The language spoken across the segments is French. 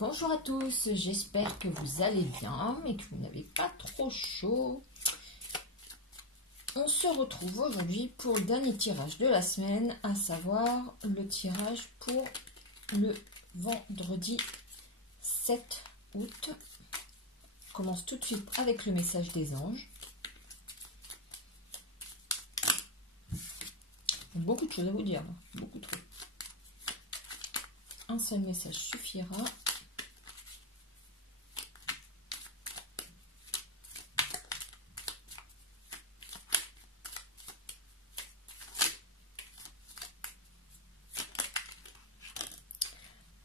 Bonjour à tous, j'espère que vous allez bien et que vous n'avez pas trop chaud. On se retrouve aujourd'hui pour le dernier tirage de la semaine, à savoir le tirage pour le vendredi 7 août. On commence tout de suite avec le message des anges. Beaucoup de choses à vous dire, beaucoup trop. Un seul message suffira.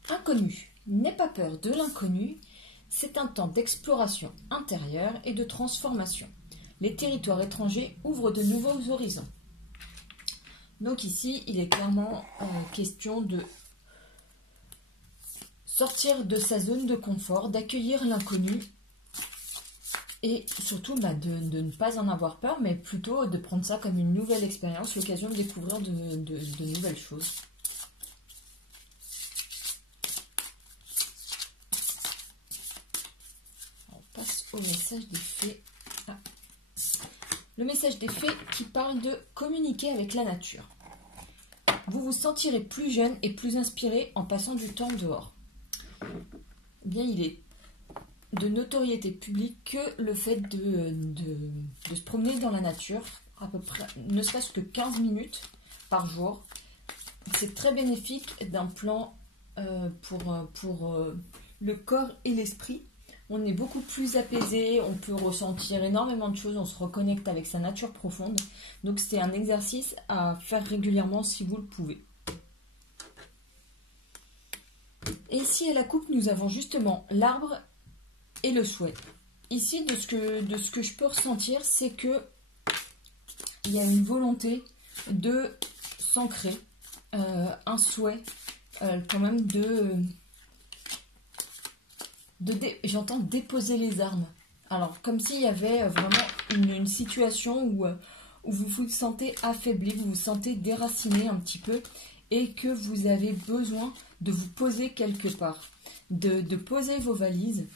Inconnu. N'aie pas peur de l'inconnu. C'est un temps d'exploration intérieure et de transformation. Les territoires étrangers ouvrent de nouveaux horizons. Donc ici, il est clairement question de sortir de sa zone de confort, d'accueillir l'inconnu et surtout de ne pas en avoir peur, mais plutôt de prendre ça comme une nouvelle expérience, l'occasion de découvrir de nouvelles choses. On passe au message des fées. Le message des fées qui parle de communiquer avec la nature. Vous vous sentirez plus jeune et plus inspiré en passant du temps dehors. Eh bien, il est de notoriété publique que le fait de se promener dans la nature, à peu près, ne serait-ce que 15 minutes par jour, c'est très bénéfique d'un plan pour le corps et l'esprit. On est beaucoup plus apaisé, on peut ressentir énormément de choses, on se reconnecte avec sa nature profonde. Donc c'est un exercice à faire régulièrement si vous le pouvez. Et ici à la coupe, nous avons justement l'arbre et le souhait. Ici, de ce que je peux ressentir, c'est que il y a une volonté de s'ancrer, un souhait quand même j'entends déposer les armes. Alors, comme s'il y avait vraiment une situation où vous vous sentez affaibli, vous vous sentez déraciné un petit peu et que vous avez besoin de vous poser quelque part, de poser vos valises,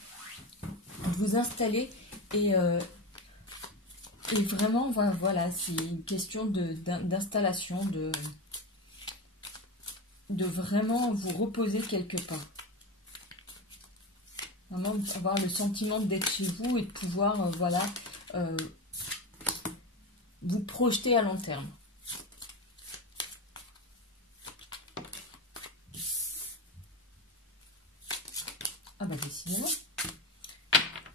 vous installer et vraiment, voilà, c'est une question d'installation, de vraiment vous reposer quelque part. Vraiment avoir le sentiment d'être chez vous et de pouvoir, vous projeter à long terme. Ah bah décidément.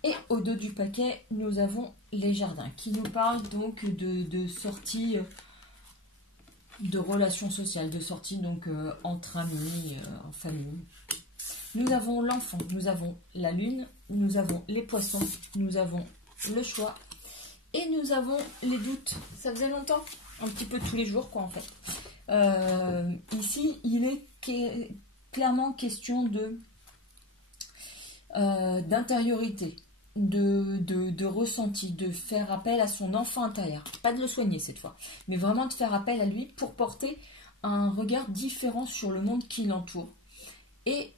Et au dos du paquet, nous avons les jardins qui nous parlent donc de sortie, de relations sociales, de sortie donc entre amis, en famille. Nous avons l'enfant, nous avons la lune, nous avons les poissons, nous avons le choix et nous avons les doutes. Ça faisait longtemps, un petit peu tous les jours quoi en fait. Ici, il est clairement question d'intériorité, de ressenti, de faire appel à son enfant intérieur. Pas de le soigner cette fois, mais vraiment de faire appel à lui pour porter un regard différent sur le monde qui l'entoure. Et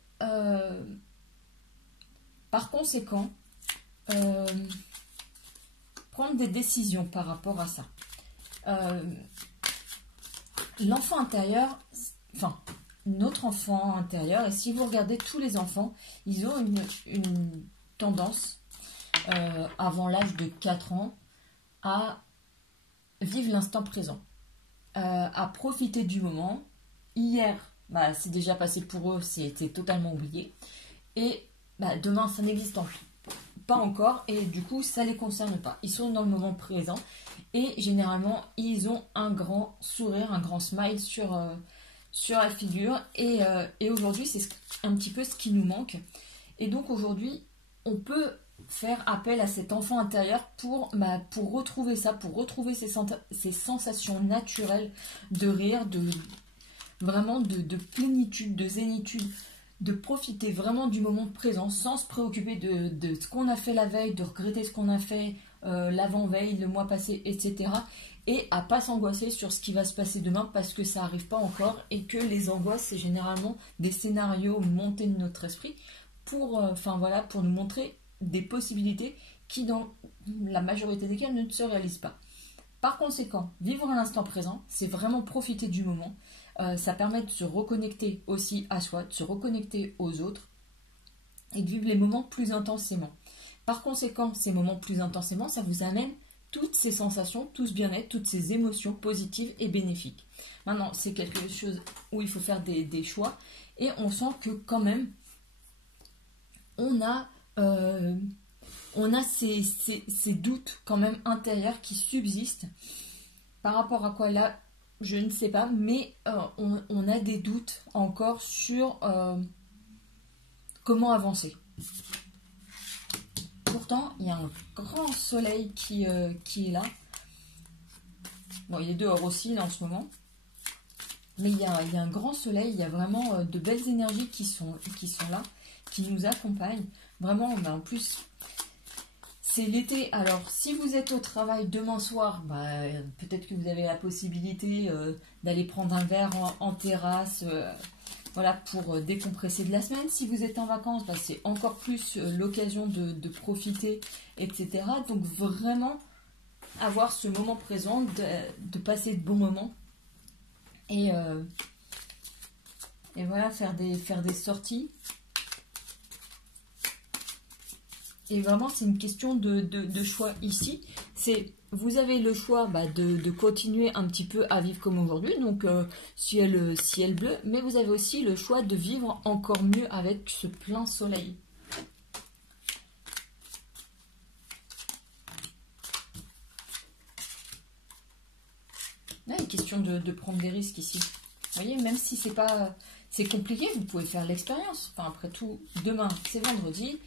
par conséquent, prendre des décisions par rapport à ça. L'enfant intérieur, enfin, notre enfant intérieur, et si vous regardez tous les enfants, ils ont une tendance, avant l'âge de 4 ans, à vivre l'instant présent, à profiter du moment. Hier, c'est déjà passé pour eux, c'était totalement oublié. Et demain, ça n'existe pas encore. Et du coup, ça ne les concerne pas. Ils sont dans le moment présent. Et généralement, ils ont un grand sourire, un grand smile sur la figure. Et aujourd'hui, c'est un petit peu ce qui nous manque. Et donc aujourd'hui, on peut faire appel à cet enfant intérieur pour retrouver ça, pour retrouver ces sensations naturelles de rire, vraiment de plénitude, de zénitude, de profiter vraiment du moment présent sans se préoccuper de ce qu'on a fait la veille, de regretter ce qu'on a fait l'avant-veille, le mois passé, etc. Et à pas s'angoisser sur ce qui va se passer demain parce que ça n'arrive pas encore et que les angoisses, c'est généralement des scénarios montés de notre esprit enfin voilà, pour nous montrer des possibilités qui, dans la majorité des cas, ne se réalisent pas. Par conséquent, vivre l'instant présent, c'est vraiment profiter du moment. Ça permet de se reconnecter aussi à soi, de se reconnecter aux autres et de vivre les moments plus intensément. Par conséquent, ces moments plus intensément, ça vous amène toutes ces sensations, tout ce bien-être, toutes ces émotions positives et bénéfiques. Maintenant, c'est quelque chose où il faut faire des choix et on sent que quand même, on a ces doutes quand même intérieurs qui subsistent. Par rapport à quoi là, je ne sais pas, mais on a des doutes encore sur comment avancer. Pourtant, il y a un grand soleil qui est là. Bon, il est dehors aussi là, en ce moment. Mais il y a un grand soleil, il y a vraiment de belles énergies qui sont là, qui nous accompagnent. Vraiment, mais en plus, c'est l'été. Alors, si vous êtes au travail demain soir, peut-être que vous avez la possibilité d'aller prendre un verre en terrasse, voilà, pour décompresser de la semaine. Si vous êtes en vacances, c'est encore plus l'occasion de profiter, etc. Donc, vraiment, avoir ce moment présent, de passer de bons moments. Et voilà, faire des sorties. Et vraiment, c'est une question de choix ici. Vous avez le choix de continuer un petit peu à vivre comme aujourd'hui, donc ciel bleu, mais vous avez aussi le choix de vivre encore mieux avec ce plein soleil. Là, il est question de prendre des risques ici. Vous voyez, même si c'est compliqué, vous pouvez faire l'expérience. Enfin, après tout, demain, c'est vendredi.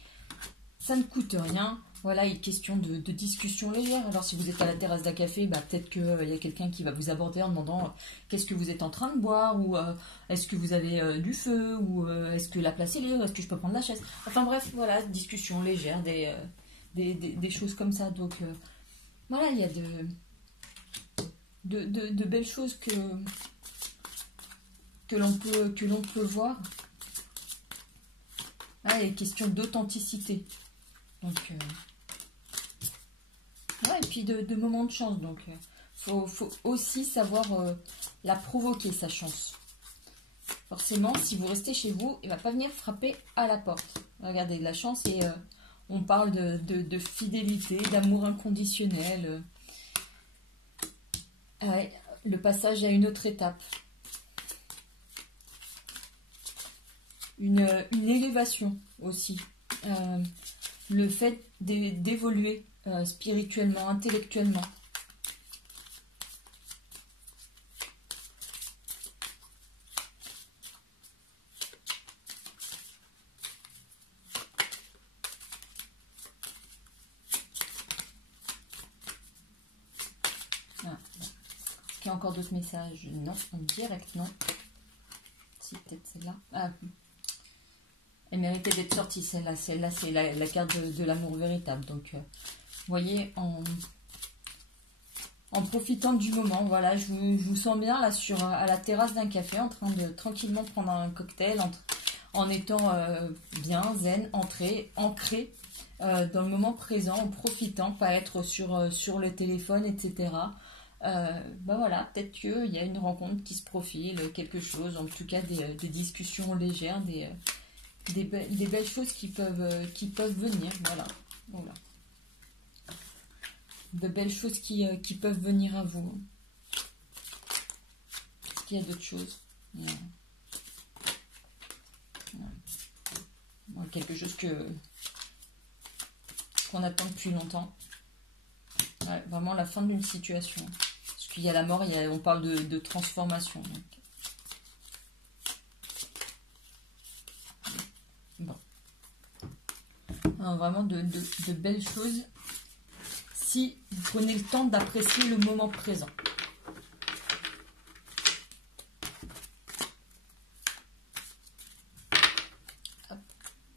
Ça ne coûte rien. Voilà, il est question de discussion légère. Alors, si vous êtes à la terrasse d'un café, peut-être qu'il y a quelqu'un qui va vous aborder en demandant qu'est-ce que vous êtes en train de boire, ou est-ce que vous avez du feu, ou est-ce que la place est libre, est-ce que je peux prendre la chaise. Enfin bref, voilà, discussion légère, des choses comme ça. Donc, voilà, il y a de belles choses que l'on peut voir. Là, il y a une question d'authenticité. Donc, et puis de moments de chance. Donc, faut aussi savoir la provoquer, sa chance. Forcément, si vous restez chez vous, il ne va pas venir frapper à la porte. Regardez, la chance, et on parle de fidélité, d'amour inconditionnel. Le passage à une autre étape. Une élévation aussi. Le fait d'évoluer spirituellement, intellectuellement. Ah, est-ce qu'il y a encore d'autres messages? Non, en direct, non. Si, peut-être celle-là. Ah, elle méritait d'être sortie, celle-là. Celle-là, c'est la carte de l'amour véritable. Donc, vous voyez, en profitant du moment, voilà, je vous sens bien là à la terrasse d'un café, en train de tranquillement prendre un cocktail, en étant bien zen, ancré dans le moment présent, en profitant, pas être sur le téléphone, etc. Voilà, peut-être qu'il y a une rencontre qui se profile, quelque chose, en tout cas des discussions légères, des belles choses qui peuvent venir, voilà. De belles choses qui peuvent venir à vous. Est-ce qu'il y a d'autres choses? Quelque chose qu'on attend depuis longtemps. Ouais, vraiment la fin d'une situation. Parce qu'il y a la mort, on parle de transformation. Donc. Bon. Alors, vraiment de belles choses. Si vous prenez le temps d'apprécier le moment présent. Hop.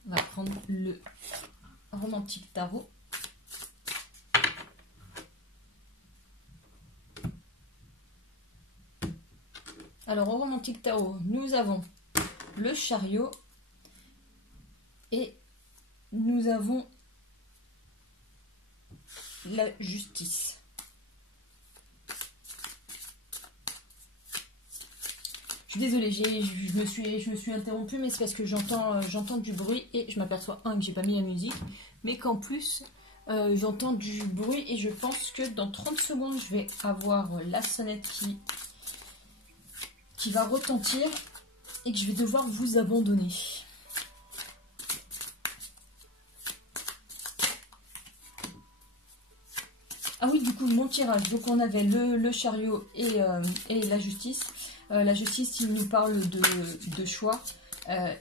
On va prendre le romantique tarot. Alors, au romantique tarot, nous avons le chariot Et nous avons la justice. Je suis désolée, je me suis interrompue, mais c'est parce que j'entends du bruit et je m'aperçois, que j'ai pas mis la musique, mais qu'en plus, j'entends du bruit et je pense que dans 30 secondes, je vais avoir la sonnette qui va retentir et que je vais devoir vous abandonner. Ah oui, du coup, mon tirage. Donc, on avait le chariot et la justice. La justice, il nous parle de choix.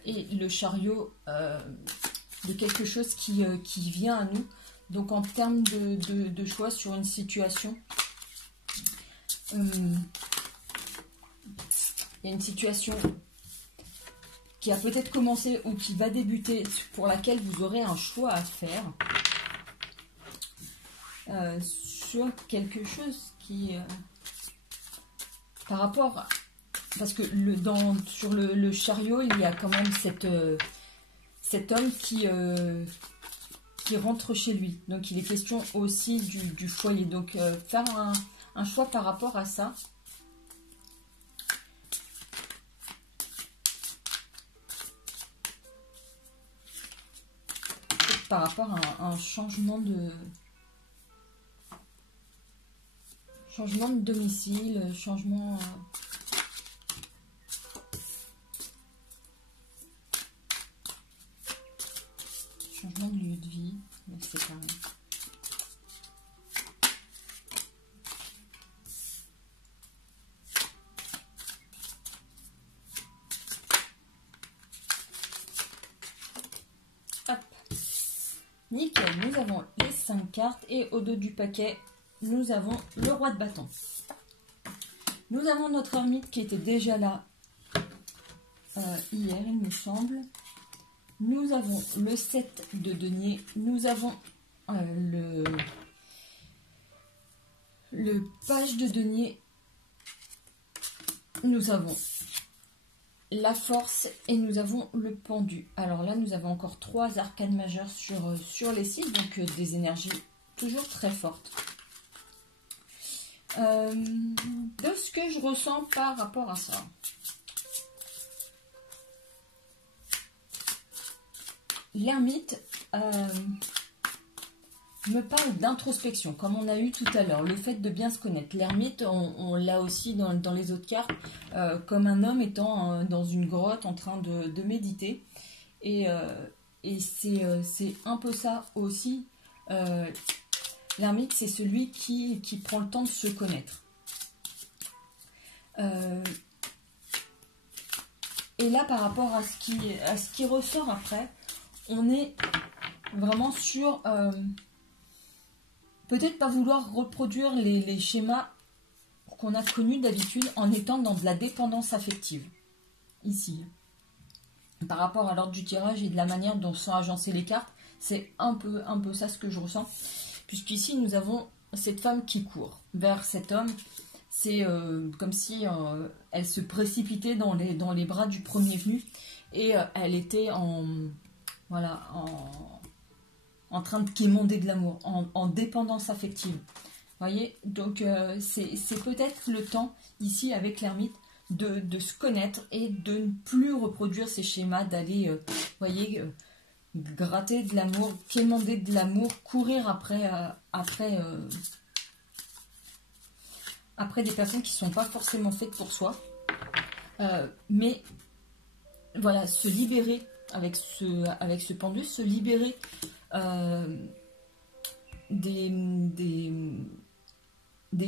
Et le chariot, de quelque chose qui vient à nous. Donc, en termes de choix sur une situation, il y a une situation qui a peut-être commencé ou qui va débuter, pour laquelle vous aurez un choix à faire. Sur quelque chose qui par rapport, parce que sur le chariot il y a quand même cet homme qui rentre chez lui, donc il est question aussi du foyer, donc faire un choix par rapport à ça. Par rapport à un changement de domicile, changement de lieu de vie, c'est pareil. Hop. Nickel, nous avons les 5 cartes et au dos du paquet, nous avons le roi de bâton. Nous avons notre ermite qui était déjà là hier, il me semble. Nous avons le 7 de denier. Nous avons le page de denier. Nous avons la force et nous avons le pendu. Alors là, nous avons encore 3 arcanes majeures sur les sites, donc des énergies toujours très fortes. De ce que je ressens par rapport à ça. L'ermite me parle d'introspection, comme on a eu tout à l'heure, le fait de bien se connaître. L'ermite, on l'a aussi dans les autres cartes, comme un homme étant dans une grotte en train de méditer. Et c'est un peu ça aussi. L'ermite, c'est celui qui prend le temps de se connaître. Et là, par rapport à ce qui ressort après, on est vraiment sur... peut-être pas vouloir reproduire les schémas qu'on a connus d'habitude en étant dans de la dépendance affective. Ici. Par rapport à l'ordre du tirage et de la manière dont sont agencées les cartes, c'est un peu ça ce que je ressens. Puisqu'ici, nous avons cette femme qui court vers cet homme. C'est comme si elle se précipitait dans les bras du premier venu. Et elle était en train de quémander de l'amour, en dépendance affective. Vous voyez, donc c'est peut-être le temps, ici, avec l'ermite, de se connaître et de ne plus reproduire ces schémas, d'aller, voyez, gratter de l'amour, quémander de l'amour, courir après des personnes qui ne sont pas forcément faites pour soi. Mais voilà, se libérer avec ce pendu, se libérer des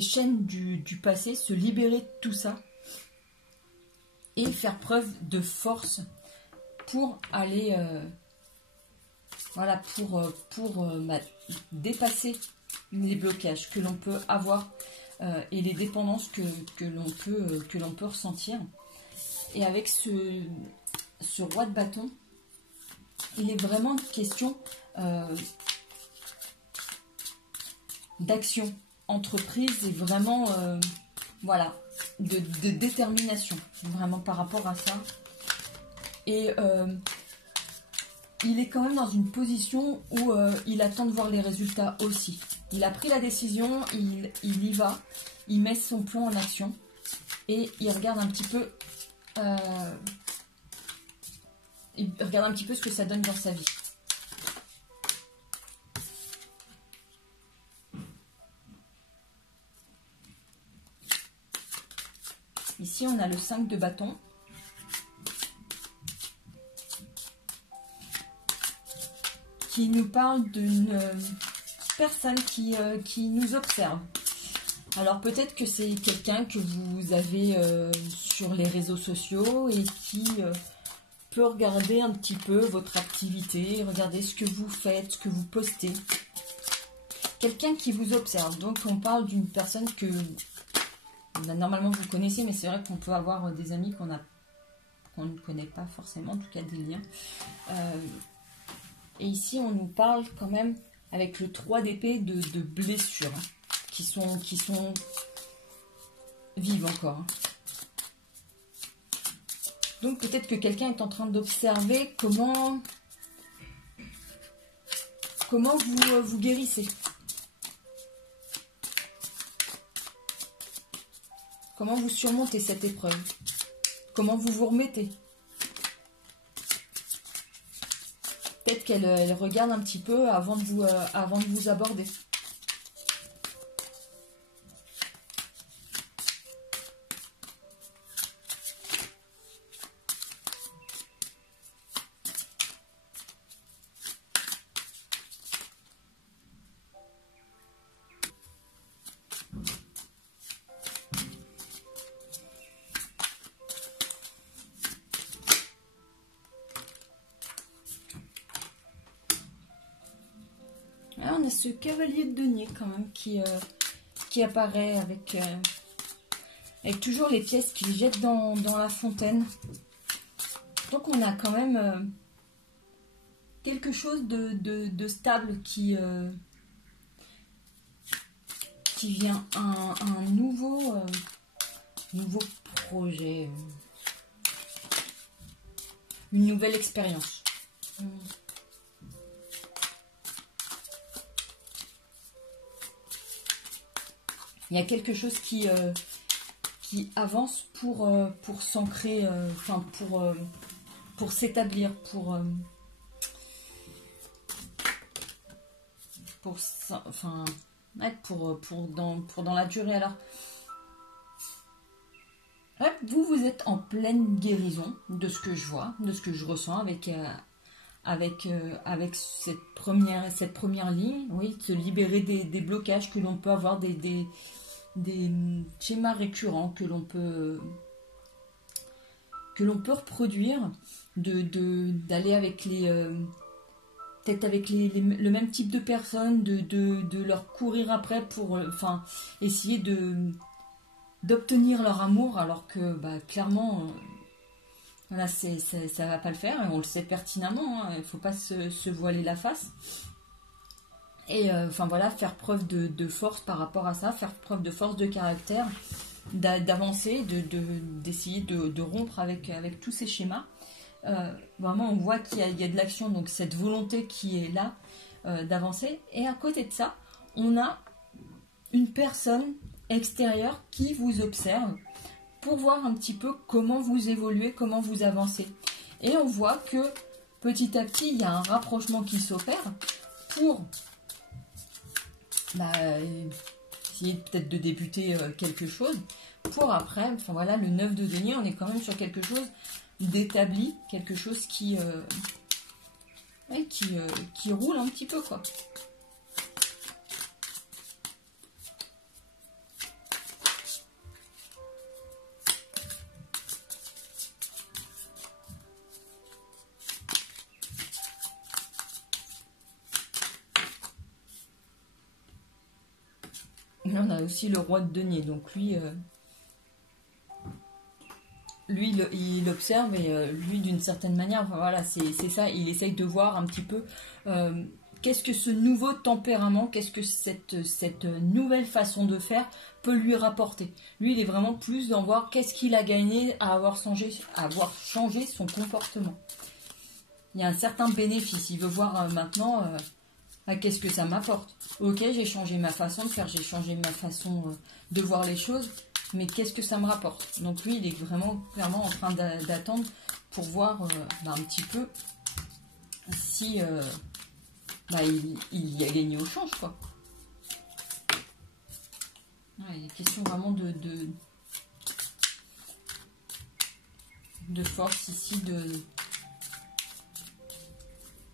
chaînes du passé, se libérer de tout ça et faire preuve de force pour aller pour dépasser les blocages que l'on peut avoir et les dépendances que l'on peut ressentir. Et avec ce roi de bâton, il est vraiment question d'action, entreprise et vraiment de détermination, vraiment par rapport à ça. Et il est quand même dans une position où il attend de voir les résultats aussi. Il a pris la décision, il y va, il met son plan en action et il regarde un petit peu, ce que ça donne dans sa vie. Ici, on a le 5 de bâton. Qui nous parle d'une personne qui nous observe. Alors peut-être que c'est quelqu'un que vous avez sur les réseaux sociaux et qui peut regarder un petit peu votre activité, regarder ce que vous faites, ce que vous postez. Quelqu'un qui vous observe. Donc on parle d'une personne que normalement vous connaissez, mais c'est vrai qu'on peut avoir des amis qu'on ne connaît pas forcément, en tout cas des liens. Et ici, on nous parle quand même, avec le 3 d'épée, de blessures, hein, qui sont vives encore. Hein. Donc peut-être que quelqu'un est en train d'observer comment vous guérissez. Comment vous surmontez cette épreuve. Comment vous vous remettez. Peut-être qu'elle regarde un petit peu avant de vous aborder. Alors, on a ce cavalier de denier quand même qui apparaît avec toujours les pièces qu'il jette dans la fontaine. Donc on a quand même quelque chose de stable qui vient, un nouveau projet, une nouvelle expérience. Il y a quelque chose qui avance pour s'ancrer, pour s'établir, pour dans la durée. Alors, vous êtes en pleine guérison de ce que je vois, de ce que je ressens avec cette première ligne, oui, de se libérer des blocages que l'on peut avoir, des schémas récurrents que l'on peut reproduire, d'aller avec peut-être avec le même type de personnes, de leur courir après pour essayer d'obtenir leur amour, alors que clairement voilà, ça va pas le faire, et on le sait pertinemment, hein, il faut pas se voiler la face. Et voilà, faire preuve de force par rapport à ça, faire preuve de force de caractère, d'avancer, d'essayer de rompre avec tous ces schémas. Vraiment, on voit qu'il y a de l'action, donc cette volonté qui est là d'avancer. Et à côté de ça, on a une personne extérieure qui vous observe pour voir un petit peu comment vous évoluez, comment vous avancez. Et on voit que petit à petit, il y a un rapprochement qui s'opère pour essayer peut-être de débuter quelque chose, pour après, voilà, le 9 de denier, on est quand même sur quelque chose d'établi, quelque chose qui roule un petit peu, quoi. Là, on a aussi le roi de denier, donc lui, il observe et lui, d'une certaine manière, voilà, c'est ça, il essaye de voir un petit peu qu'est-ce que ce nouveau tempérament, qu'est-ce que cette nouvelle façon de faire peut lui rapporter. Lui, il est vraiment plus dans voir qu'est-ce qu'il a gagné à avoir changé son comportement. il y a un certain bénéfice. Il veut voir maintenant qu'est-ce que ça m'apporte. Ok, j'ai changé ma façon de faire, j'ai changé ma façon de voir les choses, mais qu'est-ce que ça me rapporte? Donc lui, il est vraiment clairement en train d'attendre pour voir un petit peu si il y a gagné au change, quoi. Ouais, il est question vraiment de force ici,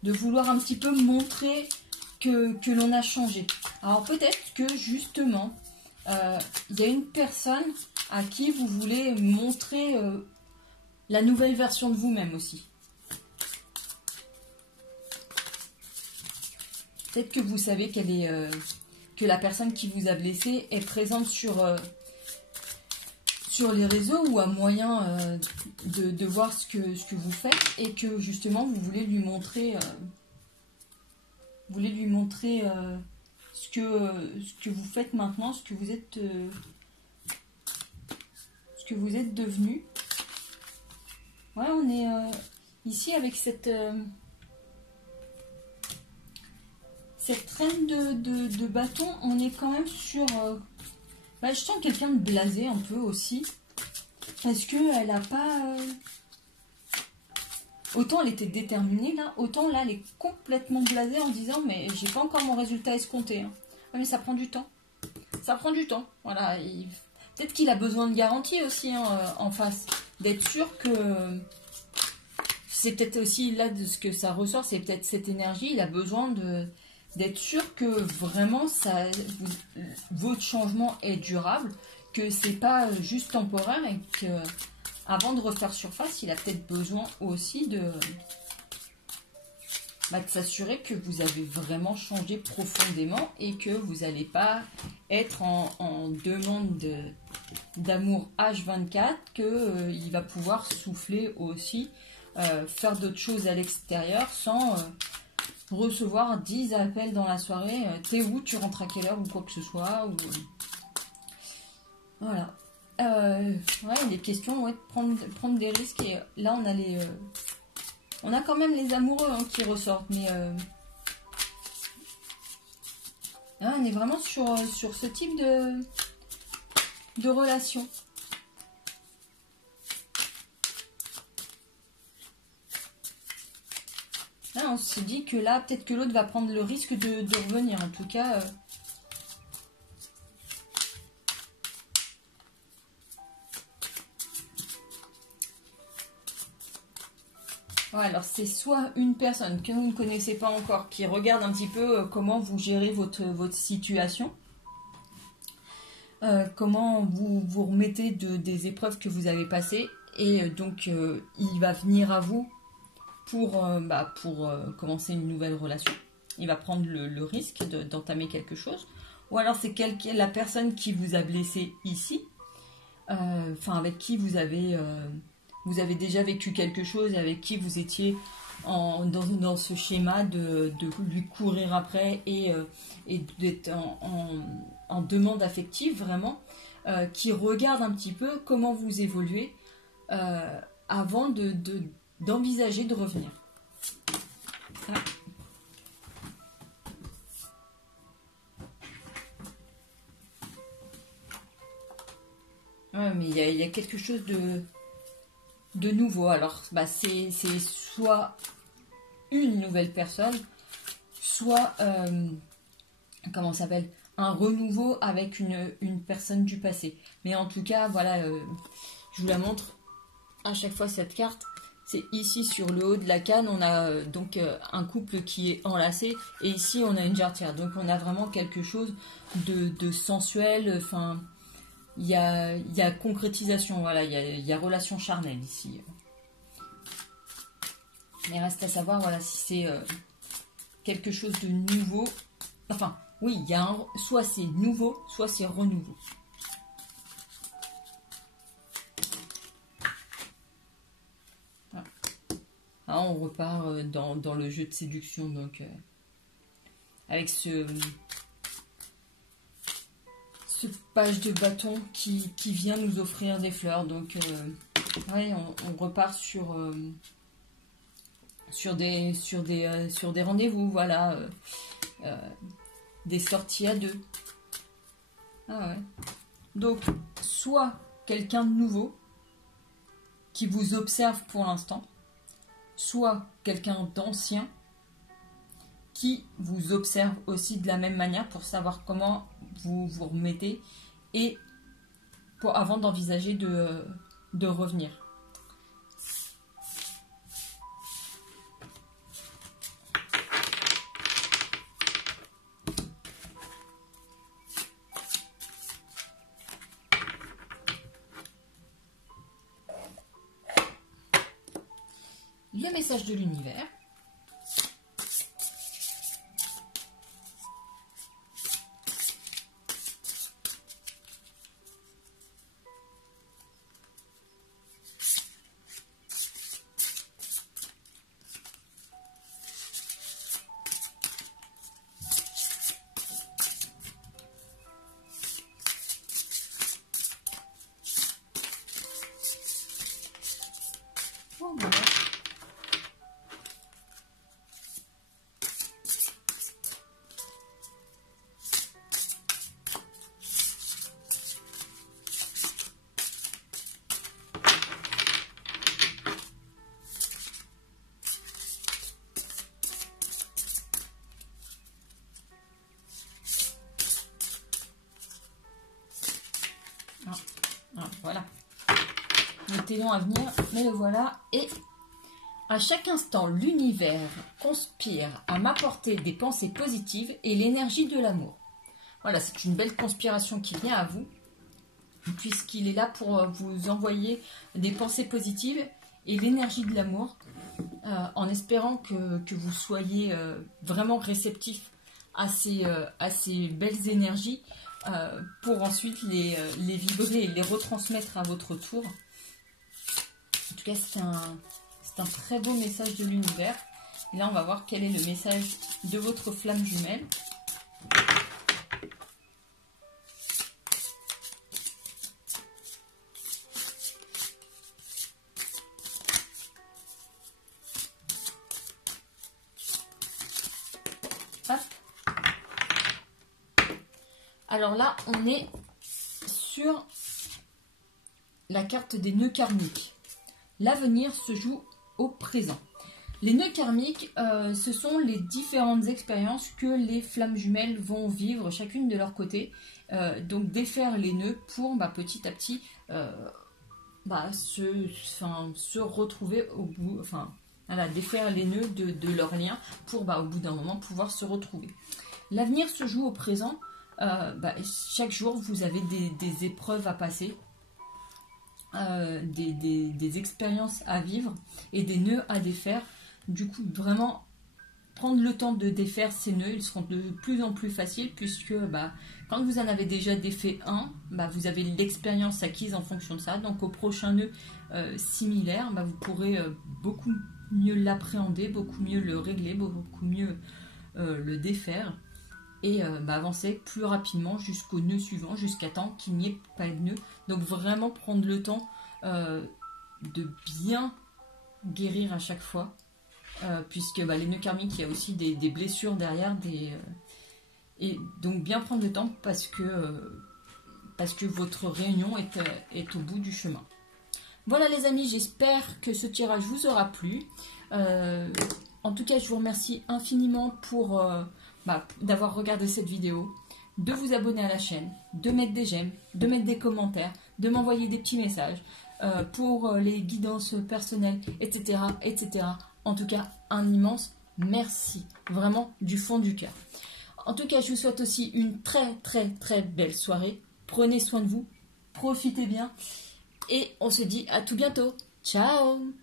de vouloir un petit peu montrer que l'on a changé. Alors peut-être que justement, il y a une personne à qui vous voulez montrer la nouvelle version de vous-même aussi. Peut-être que vous savez qu'elle est que la personne qui vous a blessé est présente sur les réseaux ou à moyen de voir ce que vous faites, et que justement vous voulez lui montrer ce que vous faites maintenant, ce que vous êtes devenu. Ouais, on est ici avec cette reine de bâton. On est quand même sur je sens quelqu'un de blasé un peu aussi, parce que elle a pas autant elle était déterminée là, autant là elle est complètement blasée en disant mais j'ai pas encore mon résultat escompté, hein. Ouais, mais ça prend du temps, voilà. Peut-être qu'il a besoin de garantie aussi, hein, en face, d'être sûr que c'est peut-être aussi là de ce que ça ressort, c'est peut-être cette énergie, il a besoin d'être sûr que vraiment votre changement est durable, que c'est pas juste temporaire, et que avant de refaire surface, il a peut-être besoin aussi de s'assurer que vous avez vraiment changé profondément et que vous n'allez pas être en demande d'amour H24, qu'il va pouvoir souffler aussi, faire d'autres choses à l'extérieur sans recevoir 10 appels dans la soirée. T'es où? Tu rentres à quelle heure? Ou quoi que ce soit. Ou... Voilà. Ouais, il est question, ouais, de prendre des risques. Et là, on a quand même les amoureux, hein, qui ressortent. Mais là, on est vraiment sur ce type de relation. Là, on se dit que là, peut-être que l'autre va prendre le risque de revenir. En tout cas... Ouais, alors c'est soit une personne que vous ne connaissez pas encore qui regarde un petit peu comment vous gérez votre situation, comment vous remettez des épreuves que vous avez passées, et donc il va venir à vous pour commencer une nouvelle relation. Il va prendre le risque d'entamer quelque chose. Ou alors c'est la personne qui vous a blessé ici, avec qui vous avez déjà vécu quelque chose, avec qui vous étiez dans ce schéma de lui courir après et d'être en demande affective, vraiment, qui regarde un petit peu comment vous évoluez avant d'envisager de revenir. Ouais. Ouais, mais il y a quelque chose de nouveau. Alors, c'est soit une nouvelle personne, soit, comment ça s'appelle, un renouveau avec une personne du passé. Mais en tout cas, voilà, je vous la montre à chaque fois, cette carte. C'est ici sur le haut de la canne, on a donc un couple qui est enlacé, et ici on a une jarretière. Donc on a vraiment quelque chose de sensuel. Enfin, il y a concrétisation, voilà, il y a relation charnelle ici. Mais reste à savoir, voilà, si c'est quelque chose de nouveau. Enfin, oui, il y a soit c'est nouveau, soit c'est renouveau. Voilà. Là, on repart dans le jeu de séduction, donc avec ce page de bâton qui vient nous offrir des fleurs. Donc ouais, on repart sur sur des rendez-vous, voilà, des sorties à deux. Ah ouais. Donc, soit quelqu'un de nouveau qui vous observe pour l'instant, soit quelqu'un d'ancien qui vous observe aussi de la même manière pour savoir comment vous vous remettez et avant d'envisager de revenir. Le message de l'univers. Oh, voilà. Voilà. Il était long à venir, mais le voilà. Et à chaque instant, l'univers conspire à m'apporter des pensées positives et l'énergie de l'amour. Voilà, c'est une belle conspiration qui vient à vous, puisqu'il est là pour vous envoyer des pensées positives et l'énergie de l'amour, en espérant que vous soyez vraiment réceptif à ces belles énergies, pour ensuite les vibrer et les retransmettre à votre tour. En tout cas, c'est un très beau message de l'univers. Et là, on va voir quel est le message de votre flamme jumelle. Hop. Alors là, on est sur la carte des nœuds karmiques. L'avenir se joue au présent. Les nœuds karmiques, ce sont les différentes expériences que les flammes jumelles vont vivre chacune de leur côté. Donc défaire les nœuds pour petit à petit se retrouver au bout, voilà, défaire les nœuds de leur lien pour au bout d'un moment pouvoir se retrouver. L'avenir se joue au présent. Chaque jour vous avez des épreuves à passer. Des expériences à vivre et des nœuds à défaire. Du coup, vraiment prendre le temps de défaire ces nœuds, ils seront de plus en plus faciles, puisque quand vous en avez déjà défait un, vous avez l'expérience acquise en fonction de ça. Donc au prochain nœud similaire, vous pourrez beaucoup mieux l'appréhender, beaucoup mieux le régler, beaucoup mieux le défaire et avancer plus rapidement jusqu'au nœud suivant, jusqu'à temps qu'il n'y ait pas de nœud. Donc vraiment prendre le temps de bien guérir à chaque fois, puisque les nœuds karmiques, il y a aussi des blessures derrière, et donc bien prendre le temps parce que votre réunion est au bout du chemin. Voilà les amis, j'espère que ce tirage vous aura plu. En tout cas, je vous remercie infiniment pour d'avoir regardé cette vidéo, de vous abonner à la chaîne, de mettre des j'aime, de mettre des commentaires, de m'envoyer des petits messages pour les guidances personnelles, etc., etc. En tout cas, un immense merci, vraiment du fond du cœur. En tout cas, je vous souhaite aussi une très très très belle soirée. Prenez soin de vous, profitez bien et on se dit à tout bientôt. Ciao!